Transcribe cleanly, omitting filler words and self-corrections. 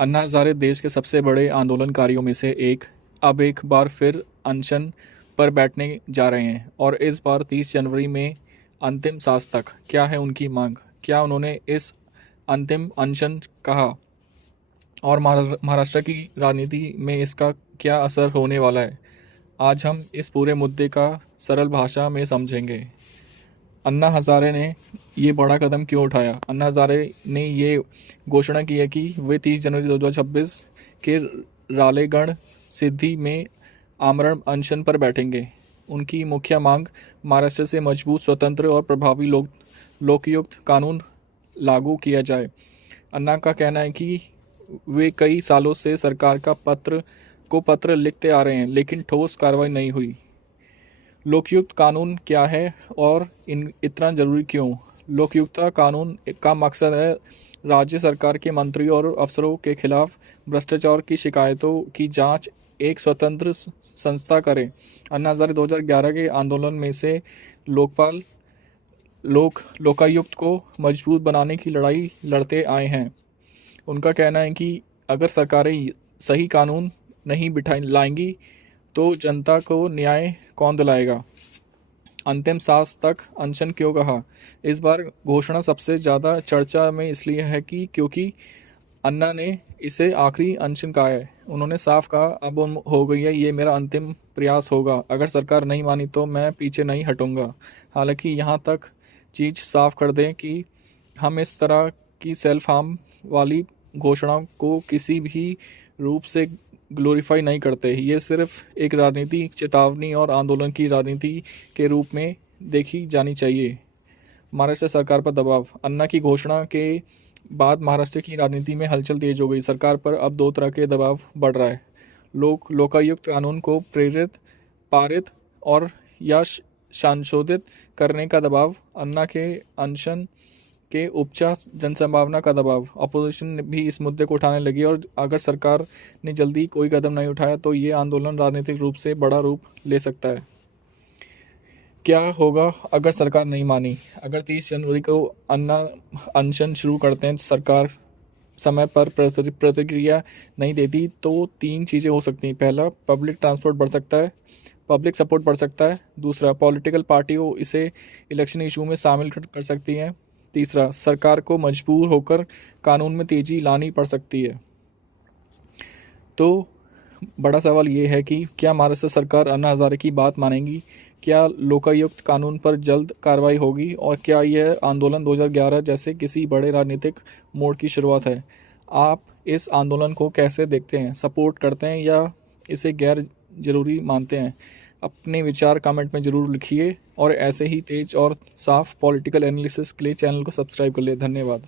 अन्ना हज़ारे देश के सबसे बड़े आंदोलनकारियों में से अब एक बार फिर अनशन पर बैठने जा रहे हैं और इस बार 30 जनवरी में अंतिम सांस तक। क्या है उनकी मांग? क्या उन्होंने इस अंतिम अनशन कहा और महाराष्ट्र की राजनीति में इसका क्या असर होने वाला है? आज हम इस पूरे मुद्दे का सरल भाषा में समझेंगे। अन्ना हज़ारे ने ये बड़ा कदम क्यों उठाया? अन्ना हज़ारे ने ये घोषणा की है कि वे 30 जनवरी 2026 के रालेगण सिद्धि में आमरण अनशन पर बैठेंगे। उनकी मुख्य मांग महाराष्ट्र से मजबूत, स्वतंत्र और प्रभावी लोकयुक्त कानून लागू किया जाए। अन्ना का कहना है कि वे कई सालों से सरकार का पत्र लिखते आ रहे हैं, लेकिन ठोस कार्रवाई नहीं हुई। लोकयुक्त कानून क्या है और इतना ज़रूरी क्यों? लोकयुक्ता कानून का मकसद है राज्य सरकार के मंत्री और अफसरों के खिलाफ भ्रष्टाचार की शिकायतों की जांच एक स्वतंत्र संस्था करे। अन्ना हज़ारे 2011 के आंदोलन में से लोकायुक्त को मजबूत बनाने की लड़ाई लड़ते आए हैं। उनका कहना है कि अगर सरकारें सही कानून नहीं लाएंगी तो जनता को न्याय कौन दिलाएगा? अंतिम सांस तक अनशन क्यों कहा? इस बार घोषणा सबसे ज़्यादा चर्चा में इसलिए है कि क्योंकि अन्ना ने इसे आखिरी अनशन कहा है। उन्होंने साफ कहा, अब हो गई है, ये मेरा अंतिम प्रयास होगा। अगर सरकार नहीं मानी तो मैं पीछे नहीं हटूंगा। हालांकि यहाँ तक चीज़ साफ कर दें कि हम इस तरह की सेल्फ हार्म वाली घोषणा को किसी भी रूप से ग्लोरीफाई नहीं करते। ये सिर्फ एक राजनीतिक चेतावनी और आंदोलन की राजनीति के रूप में देखी जानी चाहिए। महाराष्ट्र सरकार पर दबाव। अन्ना की घोषणा के बाद महाराष्ट्र की राजनीति में हलचल तेज हो गई। सरकार पर अब दो तरह के दबाव बढ़ रहा है। लोकायुक्त कानून को पारित और या संशोधित करने का दबाव, अन्ना के अनशन के उपचार जनसंभावना का दबाव। अपोजिशन भी इस मुद्दे को उठाने लगी और अगर सरकार ने जल्दी कोई कदम नहीं उठाया तो ये आंदोलन राजनीतिक रूप से बड़ा रूप ले सकता है। क्या होगा अगर सरकार नहीं मानी? अगर 30 जनवरी को अन्ना अनशन शुरू करते हैं तो सरकार समय पर प्रतिक्रिया नहीं देती तो 3 चीज़ें हो सकती हैं। पहला, पब्लिक ट्रांसपोर्ट बढ़ सकता है, पब्लिक सपोर्ट बढ़ सकता है। दूसरा, पॉलिटिकल पार्टियों इसे इलेक्शन इशू में शामिल कर सकती हैं। तीसरा, सरकार को मजबूर होकर कानून में तेज़ी लानी पड़ सकती है। तो बड़ा सवाल ये है कि क्या महाराष्ट्र सरकार अन्ना हज़ारे की बात मानेगी? क्या लोकायुक्त कानून पर जल्द कार्रवाई होगी? और क्या यह आंदोलन 2011 जैसे किसी बड़े राजनीतिक मोड़ की शुरुआत है? आप इस आंदोलन को कैसे देखते हैं? सपोर्ट करते हैं या इसे गैर ज़रूरी मानते हैं? अपने विचार कमेंट में ज़रूर लिखिए और ऐसे ही तेज़ और साफ पॉलिटिकल एनालिसिस के लिए चैनल को सब्सक्राइब कर लिए। धन्यवाद।